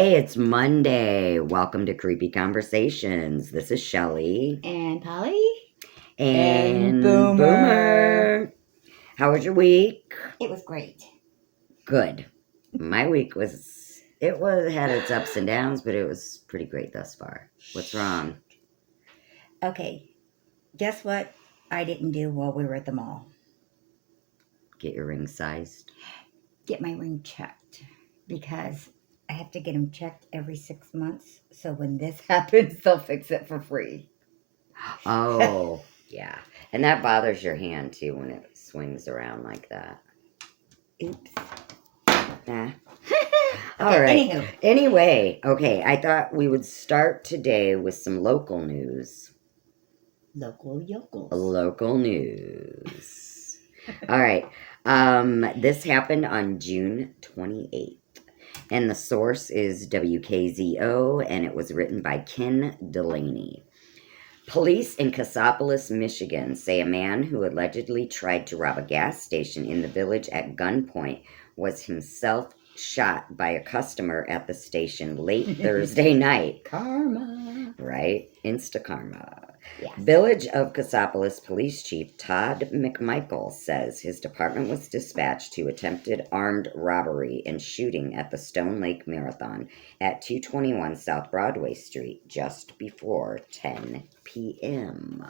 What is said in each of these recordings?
Hey, it's Monday. Welcome to Creepy Conversations. This is Shelley. And Polly. And Boomer. How was your week? It was great. Good. My week had its ups and downs, but it was pretty great thus far. What's wrong? Okay. Guess what I didn't do while we were at the mall? Get your ring sized? Get my ring checked. Because I have to get them checked every 6 months. So when this happens, they'll fix it for free. Oh, yeah. And that bothers your hand, too, when it swings around like that. Oops. Nah. Okay, All right. anywho. Anyway, okay, I thought we would start today with some local news. Local yokels. Local news. All right. This happened on June 28th. And the source is WKZO, and it was written by Ken Delaney. Police in Cassopolis, Michigan say a man who allegedly tried to rob a gas station in the village at gunpoint was himself shot by a customer at the station late Thursday night. Karma. Right? Insta karma. Yes. Village of Cassopolis Police Chief Todd McMichael says his department was dispatched to attempted armed robbery and shooting at the Stone Lake Marathon at 221 South Broadway Street just before 10 p.m.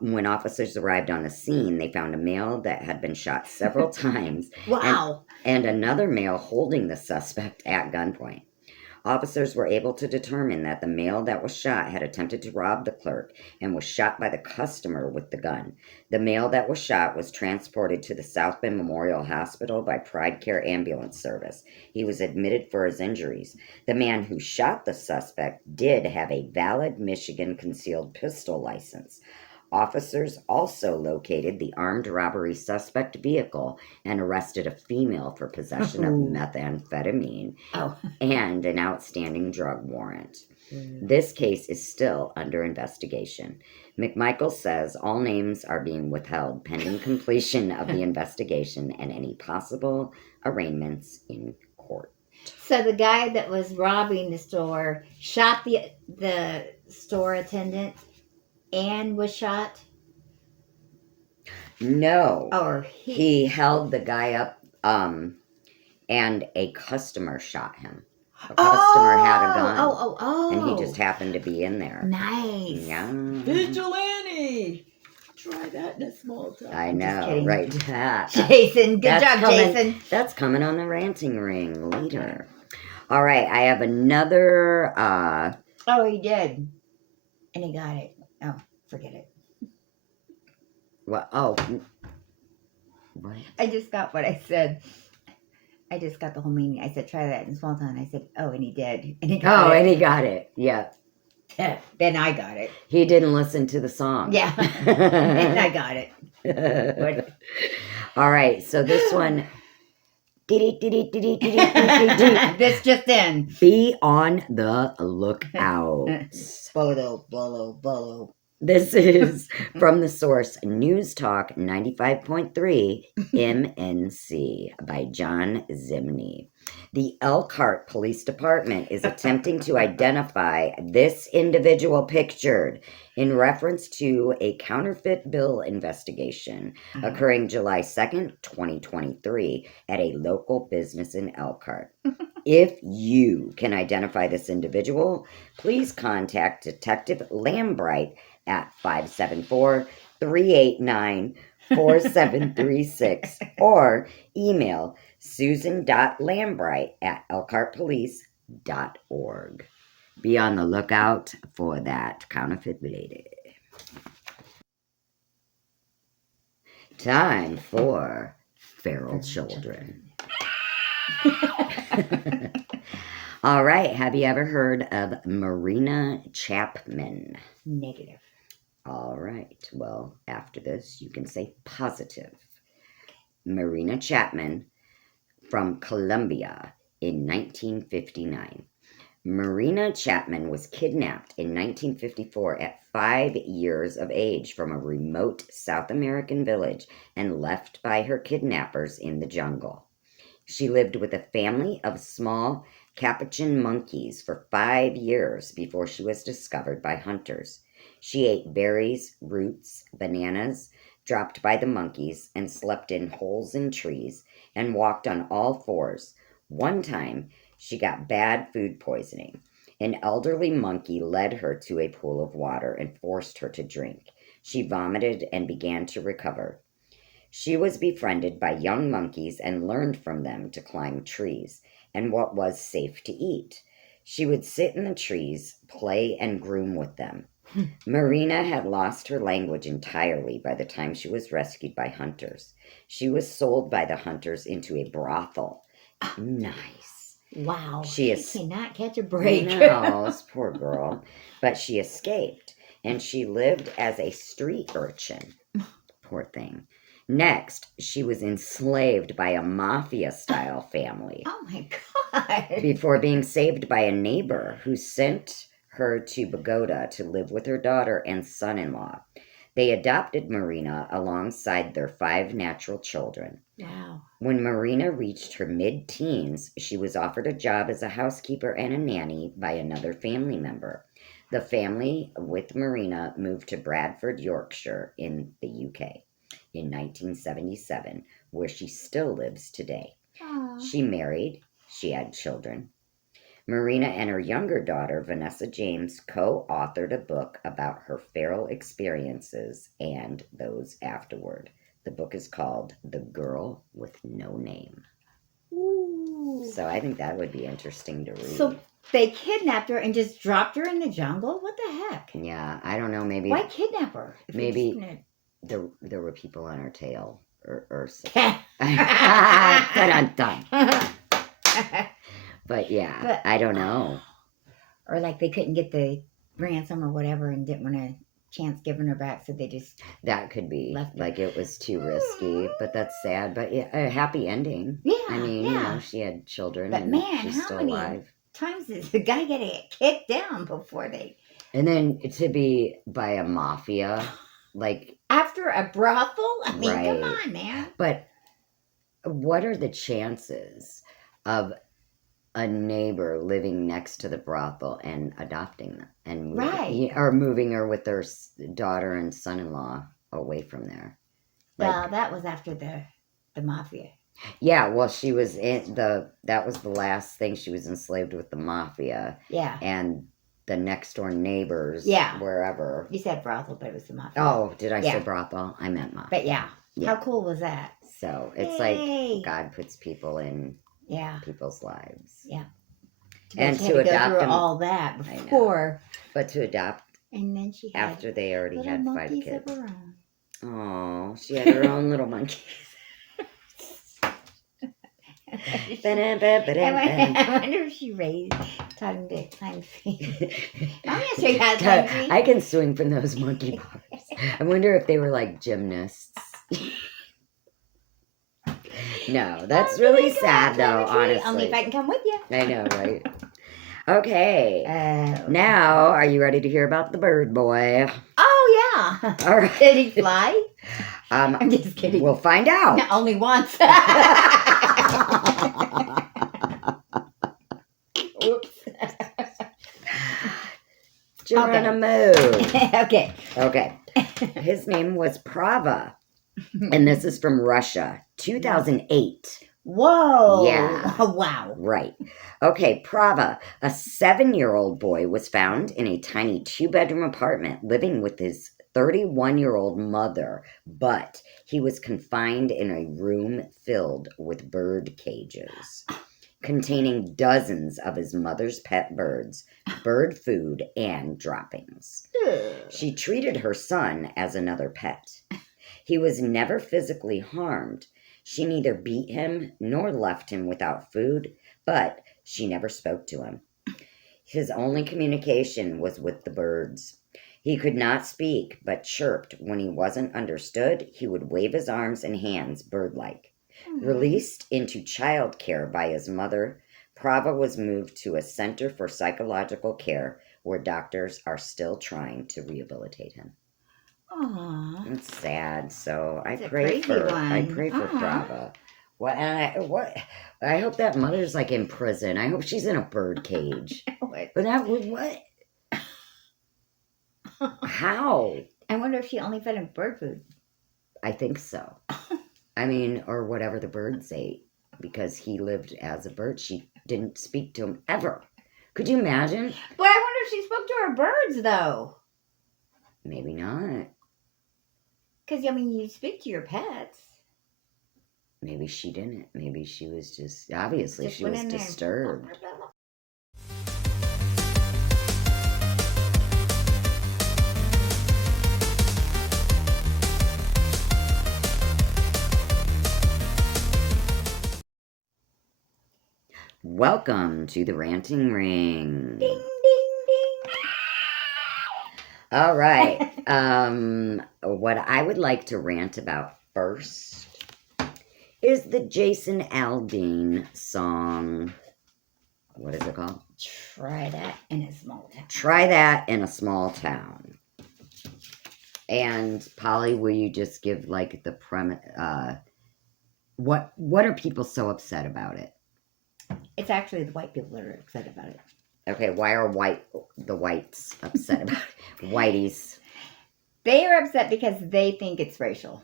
When officers arrived on the scene, they found a male that had been shot several times. Wow. And another male holding the suspect at gunpoint. Officers were able to determine that the male that was shot had attempted to rob the clerk and was shot by the customer with the gun. The male that was shot was transported to the South Bend Memorial Hospital by Pride Care Ambulance Service. He was admitted for his injuries. The man who shot the suspect did have a valid Michigan concealed pistol license. Officers also located the armed robbery suspect vehicle and arrested a female for possession of methamphetamine and an outstanding drug warrant. This case is still under investigation. McMichael says all names are being withheld pending completion of the investigation and any possible arraignments in court. So the guy that was robbing the store shot the store attendant and was shot? No. Or he held the guy up and a customer shot him. A customer had a gun. And he just happened to be in there. Nice. Yeah. Vigilante. Try that in a small town. I know, right? Jason, good job, Jason. That's coming on the ranting ring later. All right, I have another. Oh, he did. And he got it. Oh, forget it. What? Oh. What? I just got what I said. I just got the whole meaning. I said, try that in small town. I said, oh, and he did. And he got it. And he got it. Yeah. Then I got it. He didn't listen to the song. Yeah. And I got it. All right. So this one. This just in. Be on the lookout. Bolo. This is from the source News Talk 95.3 MNC by John Zimney. The Elkhart Police Department is attempting to identify this individual pictured in reference to a counterfeit bill investigation occurring July 2nd, 2023 at a local business in Elkhart. If you can identify this individual, please contact Detective Lambright at 574-389-4736 or email susan.lambright@elkhartpolice.org. Be on the lookout for that counterfeit lady. Time for feral children. All right, have you ever heard of Marina Chapman? Negative. All right, well, after this, you can say positive. Marina Chapman from Colombia in 1959. Marina Chapman was kidnapped in 1954 at 5 years of age from a remote South American village and left by her kidnappers in the jungle. She lived with a family of small capuchin monkeys for 5 years before she was discovered by hunters. She ate berries, roots, bananas dropped by the monkeys, and slept in holes in trees and walked on all fours. One time, she got bad food poisoning. An elderly monkey led her to a pool of water and forced her to drink. She vomited and began to recover. She was befriended by young monkeys and learned from them to climb trees and what was safe to eat. She would sit in the trees, play, and groom with them. Marina had lost her language entirely by the time she was rescued by hunters. She was sold by the hunters into a brothel. Nice. Wow. She cannot catch a I break. know, this poor girl. But she escaped, and she lived as a street urchin. Poor thing. Next, she was enslaved by a mafia-style family Oh my God. before being saved by a neighbor who sent her to Bogota to live with her daughter and son-in-law. They adopted Marina alongside their 5 natural children. Wow. When Marina reached her mid-teens, she was offered a job as a housekeeper and a nanny by another family member. The family with Marina moved to Bradford, Yorkshire in the UK in 1977, where she still lives today. Aww. She married, she had children. Marina and her younger daughter, Vanessa James, co-authored a book about her feral experiences and those afterward. The book is called The Girl with No Name. Ooh. So I think that would be interesting to read. So they kidnapped her and just dropped her in the jungle? What the heck? Yeah, I don't know, maybe Why kidnap her? if you're maybe- just gonna- there were people on her tail or dun. But yeah, But- I don't know. Or like they couldn't get the ransom or whatever and didn't want to chance giving her back, so they just That could be Left her. like it was too risky, but that's sad. But yeah, a happy ending. yeah. I mean, yeah. you know, she had children But and man, she's how still many- alive. Times does the guy get kicked down before they And then to be by a mafia, like, after a brothel? I mean, come Right. on, man. but what are the chances of a neighbor living next to the brothel and adopting them and moving, Right. or moving her with their daughter and son-in-law away from there? Like, Well, that was after the mafia. yeah, well, she was that was the last thing. She was enslaved with the mafia Yeah. and the next door neighbors, Yeah. wherever. You said brothel, but it was the mafia. Oh, did I say Yeah. brothel? I meant mafia. But yeah. Yeah. How cool was that? So it's Yay. like God puts people in Yeah. people's lives. Yeah. And She had to go adopt through them, all that I know. before. but to adopt And then she had after they already little had 5 monkeys kids. of her own. Oh, she had her own little monkey. I wonder if she taught him to climb trees. I'm gonna show you how to climb trees. I can swing from those monkey bars. I wonder if they were like gymnasts. No, that's I'm gonna really go sad though, climb a tree. honestly. Only if I can come with you. I know, right? Okay. Oh. Now, are you ready to hear about the bird boy? Oh yeah. All right. Did he fly? I'm just kidding. We'll find out. No, only once. Oops. Geronimo. Okay. Okay. His name was Prava, and this is from Russia, 2008. Whoa. Yeah. Wow. Right. Okay, Prava, a 7-year-old boy, was found in a tiny 2-bedroom apartment living with his 31-year-old mother, but he was confined in a room filled with bird cages containing dozens of his mother's pet birds, bird food, and droppings. She treated her son as another pet. He was never physically harmed. She neither beat him nor left him without food, but she never spoke to him. His only communication was with the birds. He could not speak, but chirped. When he wasn't understood, he would wave his arms and hands bird-like. Released into child care by his mother, Prava was moved to a center for psychological care where doctors are still trying to rehabilitate him. Aww. It's sad, so I It's a pray crazy for one. Prava. What? What? I hope that mother's like in prison. I hope she's in a bird cage. What? But that would what? How? I wonder if she only fed him bird food. I think so. I mean, or whatever the birds ate, because he lived as a bird. She didn't speak to him ever. Could you imagine? But I wonder if she spoke to her birds, though. Maybe not. Because, I mean, you speak to your pets. Maybe she didn't. Maybe she was just, obviously, Just she went was in there. disturbed. Welcome to the Ranting Ring. Ding, ding, ding. All right. What I would like to rant about first is the Jason Aldean song. What is it called? Try that in a small town. Try That in a Small Town. And Polly, will you just give like the premise? What are people so upset about it? It's actually the white people that are upset about it. Okay, why are the whites upset about it? Whiteys. They are upset because they think it's racial.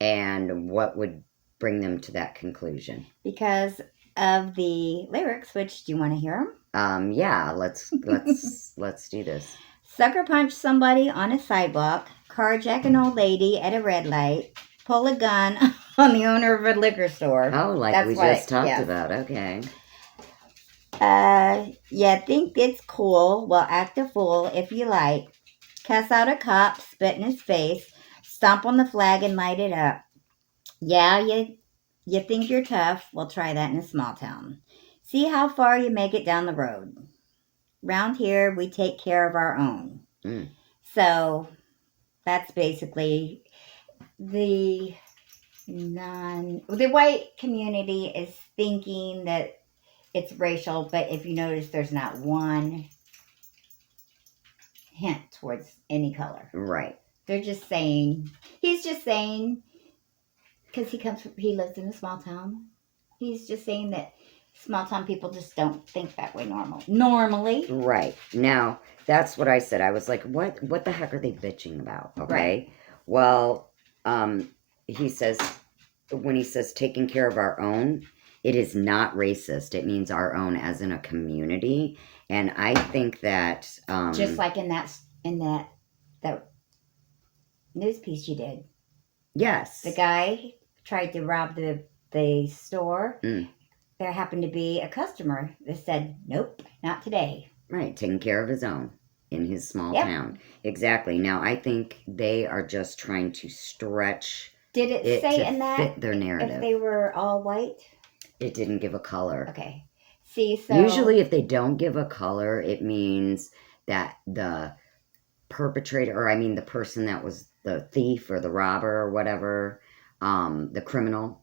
And what would bring them to that conclusion? Because of the lyrics, which, do you want to hear them? Yeah, let's do this. Sucker punch somebody on a sidewalk, carjack an old lady at a red light, pull a gun on the owner of a liquor store. Oh, like That's we what just talked about. Okay. Yeah, think it's cool. Well, act a fool if you like. Cuss out a cop, spit in his face, stomp on the flag and light it up. Yeah, you think you're tough? Well, try that in a small town. See how far you make it down the road. Round here, we take care of our own. Mm. So that's basically the white community is thinking that it's racial, but if you notice, there's not one hint towards any color. Right. They're just saying, he's just saying, because he lives in a small town. He's just saying that small town people just don't think that way normally. Right. Now, that's what I said. I was like, what the heck are they bitching about? Okay. Right. Well, he says, when he says taking care of our own, it is not racist. It means our own as in a community. And I think that just like in that news piece you did. Yes. The guy tried to rob the store. Mm. There happened to be a customer that said, nope, not today. Right, taking care of his own in his small town. Exactly. Now, I think they are just trying to stretch Did it say in that fit their narrative. If they were all white? It didn't give a color. Okay. See, so usually if they don't give a color, it means that the perpetrator, or I mean the person that was the thief or the robber or whatever, the criminal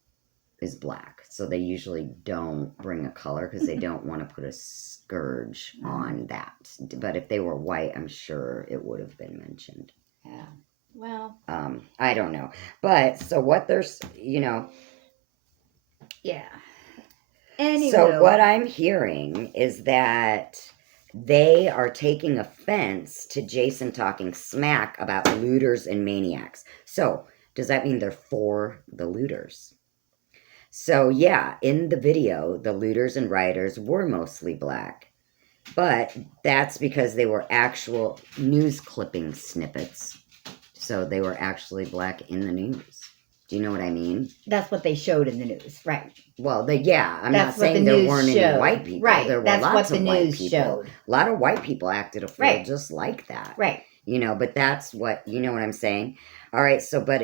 is black. So they usually don't bring a color because they don't want to put a scourge on that. But if they were white, I'm sure it would have been mentioned. Yeah. Well. I don't know. But so what there's, Yeah. Anyway. So what I'm hearing is that they are taking offense to Jason talking smack about looters and maniacs. So does that mean they're for the looters? So yeah, in the video, the looters and rioters were mostly black. But that's because they were actual news clipping snippets. So they were actually black in the news. Do you know what I mean? That's what they showed in the news, right? Well, I'm not saying there weren't any white people. Right. There were That's lots what of the white news people. showed. A lot of white people acted a fool just like that. Right. But that's what, you know what I'm saying? All right, so, but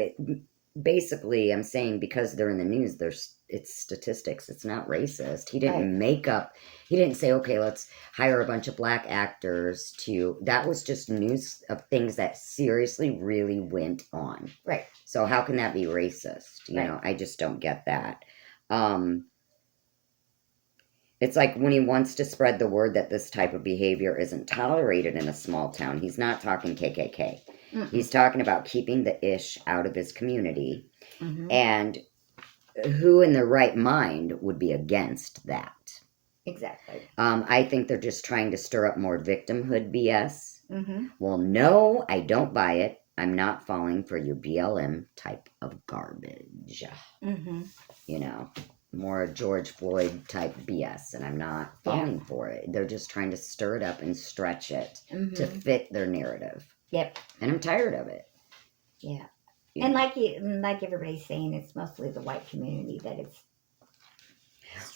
basically, I'm saying because they're in the news, it's statistics. It's not racist. He didn't he didn't say, okay, let's hire a bunch of black actors that was just news of things that seriously really went on. Right. So how can that be racist? You know, I just don't get that. It's like when he wants to spread the word that this type of behavior isn't tolerated in a small town, he's not talking KKK. Mm-mm. He's talking about keeping the ish out of his community. Mm-hmm. And who in their right mind would be against that? Exactly. I think they're just trying to stir up more victimhood BS. Mm-hmm. Well, no, I don't buy it. I'm not falling for your BLM type of garbage. Mm-hmm. You know, more George Floyd type BS, and I'm not falling for it. They're just trying to stir it up and stretch it to fit their narrative. Yep. And I'm tired of it. Yeah. You And know? like everybody's saying, it's mostly the white community that it's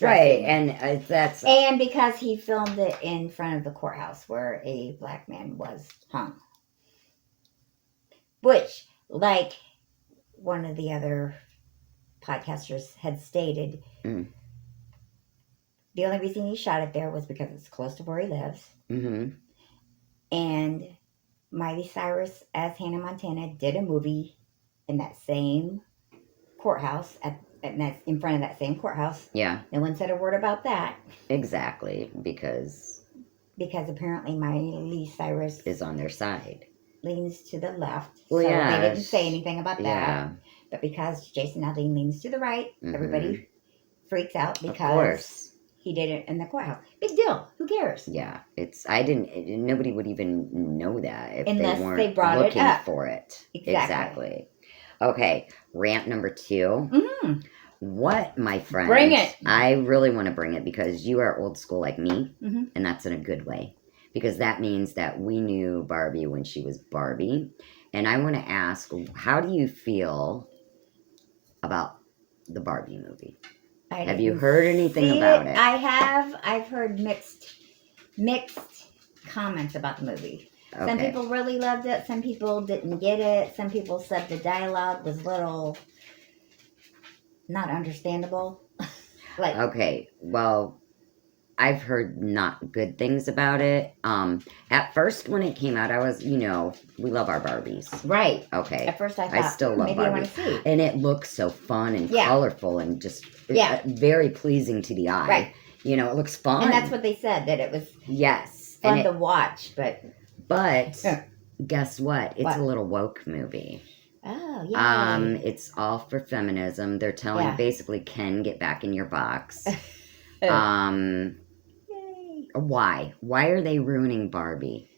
right, stressing. and that's And because he filmed it in front of the courthouse where a black man was hung. Which, like one of the other podcasters had stated, the only reason he shot it there was because it's close to where he lives. Mm-hmm. And Miley Cyrus, as Hannah Montana, did a movie in that same courthouse, in front of that same courthouse. Yeah. No one said a word about that. Exactly, because apparently Miley Cyrus is on their side. Leans to the left. Well, so yeah, they didn't say anything about that. Yeah. But because Jason Aldean leans to the right, everybody freaks out because he did it in the courthouse. Big deal. Who cares? Yeah, nobody would even know that if unless they weren't they brought looking it up for it. Exactly. Okay, rant number 2. Mm-hmm. What, my friend? Bring it. I really want to bring it because you are old school like me, and that's in a good way. Because that means that we knew Barbie when she was Barbie. And I want to ask, how do you feel about the Barbie movie? Have you heard anything about it? I have. I've heard mixed comments about the movie. Okay. Some people really loved it. Some people didn't get it. Some people said the dialogue was little not understandable. Okay, well, I've heard not good things about it. At first when it came out, I was, we love our Barbies. Right. Okay. At first I thought, I still love maybe Barbie. I want to see. And it looks so fun and colorful and just very pleasing to the eye. Right. It looks fun. And that's what they said, that it was fun to watch, but guess what? It's a little woke movie. Oh, yeah. It's all for feminism. They're telling basically Ken, get back in your box. Yay. Why? Why are they ruining Barbie?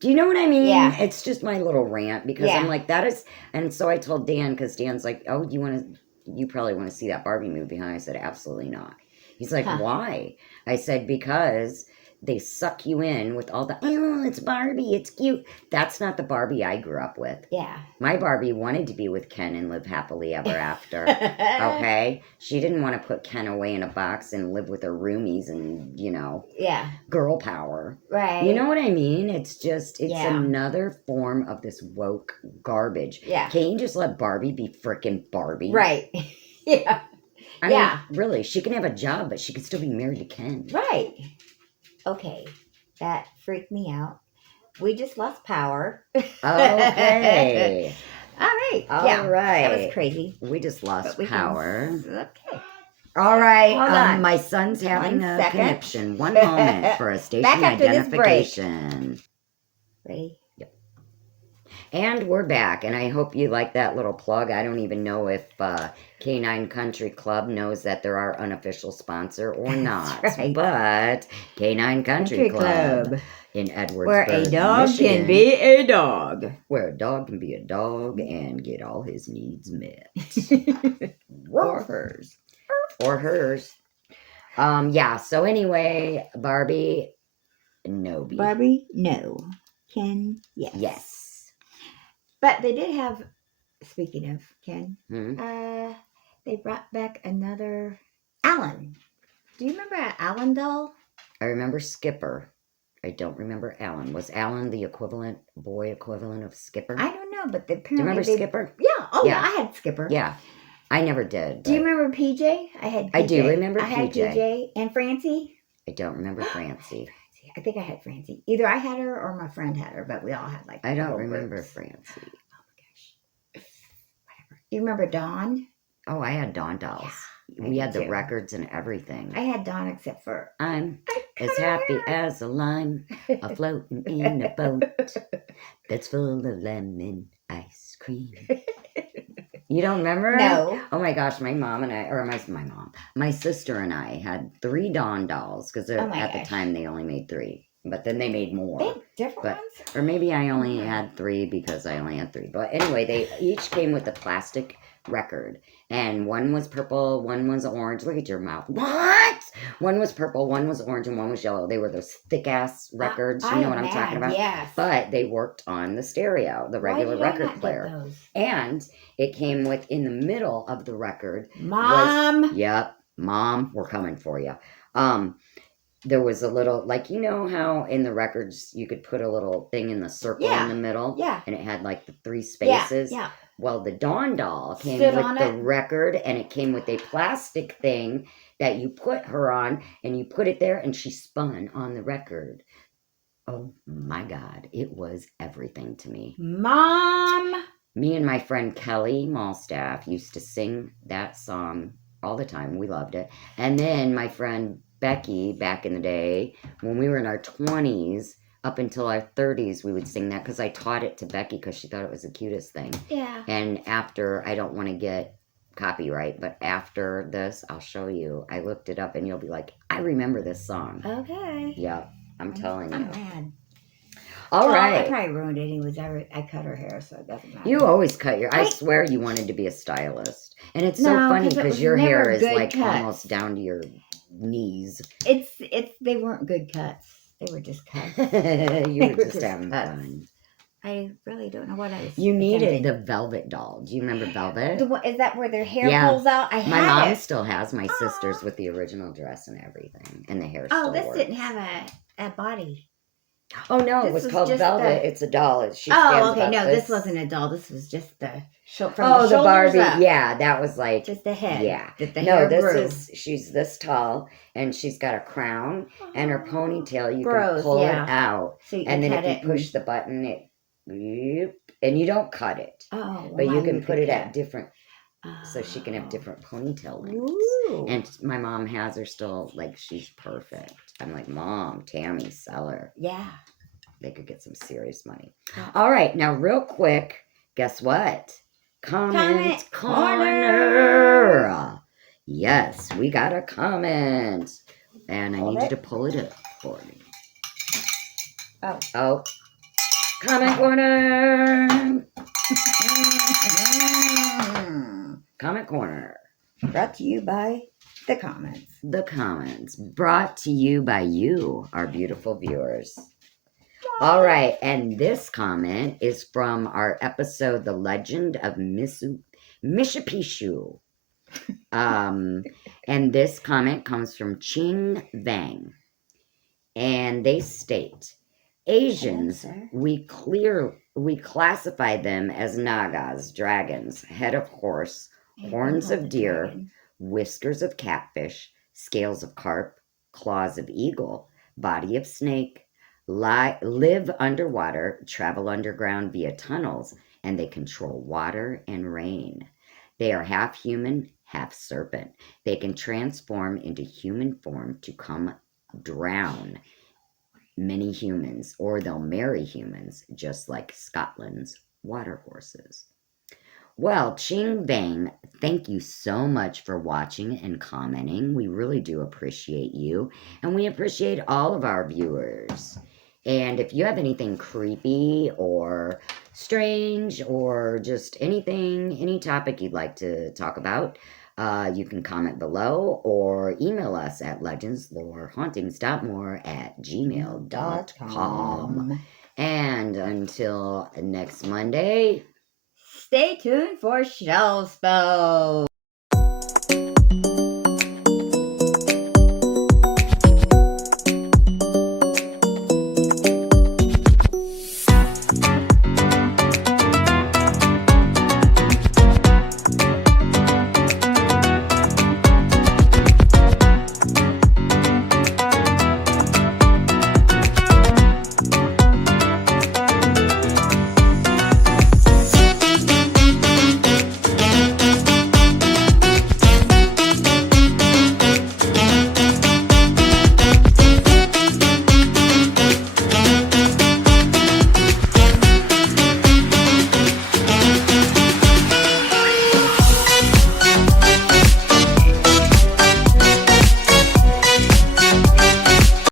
Do you know what I mean? Yeah. It's just my little rant because I'm like, that is, and so I told Dan, because Dan's like, oh, you probably want to see that Barbie movie, huh? I said, absolutely not. He's like, why? I said, because they suck you in with all the, oh, it's Barbie, it's cute. That's not the Barbie I grew up with. Yeah. My Barbie wanted to be with Ken and live happily ever after. Okay? She didn't want to put Ken away in a box and live with her roomies and, girl power. Right. You know what I mean? It's just, it's another form of this woke garbage. Yeah. Can't you just let Barbie be frickin' Barbie? Right. Yeah. I mean, really, she can have a job, but she can still be married to Ken. Right. Okay. That freaked me out. We just lost power. Okay. All right. All right. That was crazy. We just lost power. Okay. All right. Hold on. My son's having a connection. One moment for a station Back after identification. Ready? Yep. And we're back, and I hope you like that little plug. I don't even know if K9 Country Club knows that they're our unofficial sponsor or not. Right. But K9 Country Club in Edwardsburg, where a dog Michigan, can be a dog. Where a dog can be a dog and get all his needs met. Or hers. Or hers. So anyway, Barbie, no. Barbie, no. Ken, yes. Yes. But they did have, speaking of Ken, Hmm? they brought back another Alan. Do you remember an Alan doll? I remember Skipper. I don't remember Alan. Was Alan the boy equivalent of Skipper? I don't know, but apparently Do you remember Skipper? Yeah. Oh, yeah. I had Skipper. Yeah. I never did. Do you remember PJ? I do remember I had PJ. And Francie? I don't remember Francie. I think I had Francie. Either I had her or my friend had her, but we all had I don't remember Francie. Oh my gosh. Whatever. Do you remember Dawn? Oh, I had Dawn dolls. Yeah, we had the records and everything. I had Dawn except for... I'm as happy as a lime, floating in a boat that's full of lemon ice cream. You don't remember? No. Oh my gosh, my mom and I, or my sister and I had 3 Dawn dolls because at the time they only made 3, but then they made more. Big different ones? Or maybe I only had 3 because I only had 3. But anyway, they each came with a plastic record, and one was purple, one was orange. Look at your mouth. What? One was purple, one was orange, and one was yellow. They were those thick ass records. You know what I'm talking about? Yes. But they worked on the stereo, the regular record player. And it came with, in the middle of the record, Mom. Yep, Mom, we're coming for you. There was a little, like, you know how in the records you could put a little thing in the circle in the middle? Yeah. And it had like the 3 spaces? Yeah. Well, the Dawn doll came with the record, and it came with a plastic thing that you put her on, and you put it there, and she spun on the record. Oh my God, it was everything to me. Mom! Me and my friend Kelly Malstaff used to sing that song all the time. We loved it. And then my friend Becky, back in the day, when we were in our 20s, up until our 30s, we would sing that because I taught it to Becky because she thought it was the cutest thing. Yeah. And after, I don't want to get copyright, but after this, I'll show you. I looked it up, and you'll be like, I remember this song. Okay. Yeah, I'm telling you. I'm mad. All right. I probably ruined it anyways. I cut her hair, so it doesn't matter. You always cut your... I swear you wanted to be a stylist. And it's so funny because your hair is like almost down to your knees. They weren't good cuts. They were just cuts. You were just having fun. I really don't know what I was. You needed the Velvet doll. Do you remember Velvet? Is that where their hair pulls out? My mom still has my sister's with the original dress and everything, and the hair. Oh, this didn't have a body. Oh no, it was called Velvet. It's a doll. Okay, no, this wasn't a doll. This was just the the Barbie. Up. Yeah, that was like just the head. Yeah, she's this tall, and she's got a crown, and her ponytail. You can pull it out, and then if you push the button, and you don't cut it. Oh, but you can put it at different. So she can have different ponytail lengths. Ooh. And my mom has her still, like, she's perfect. I'm like, Mom, Tammy, sell her. Yeah. They could get some serious money. Yeah. All right, now real quick, guess what? Comment corner. Yes, we got a comment. And I need you to pull it up for me. Oh. Comment corner. Comment corner. Brought to you by the comments. The comments. Brought to you by you, our beautiful viewers. All right, and this comment is from our episode, The Legend of Mishipishu. And this comment comes from Ching Vang. And they state, Asians, we classify them as Nagas, dragons, head of horse, horns of deer, whiskers of catfish, scales of carp, claws of eagle, body of snake, live underwater, travel underground via tunnels, and they control water and rain. They are half human, half serpent. They can transform into human form to come drown many humans, or they'll marry humans, just like Scotland's water horses. Well, Ching Bang, thank you so much for watching and commenting. We really do appreciate you, and we appreciate all of our viewers. And if you have anything creepy or strange or just anything, any topic you'd like to talk about, you can comment below or email us at legendslorehauntings.more@gmail.com. And until next Monday, stay tuned for Shell Spell.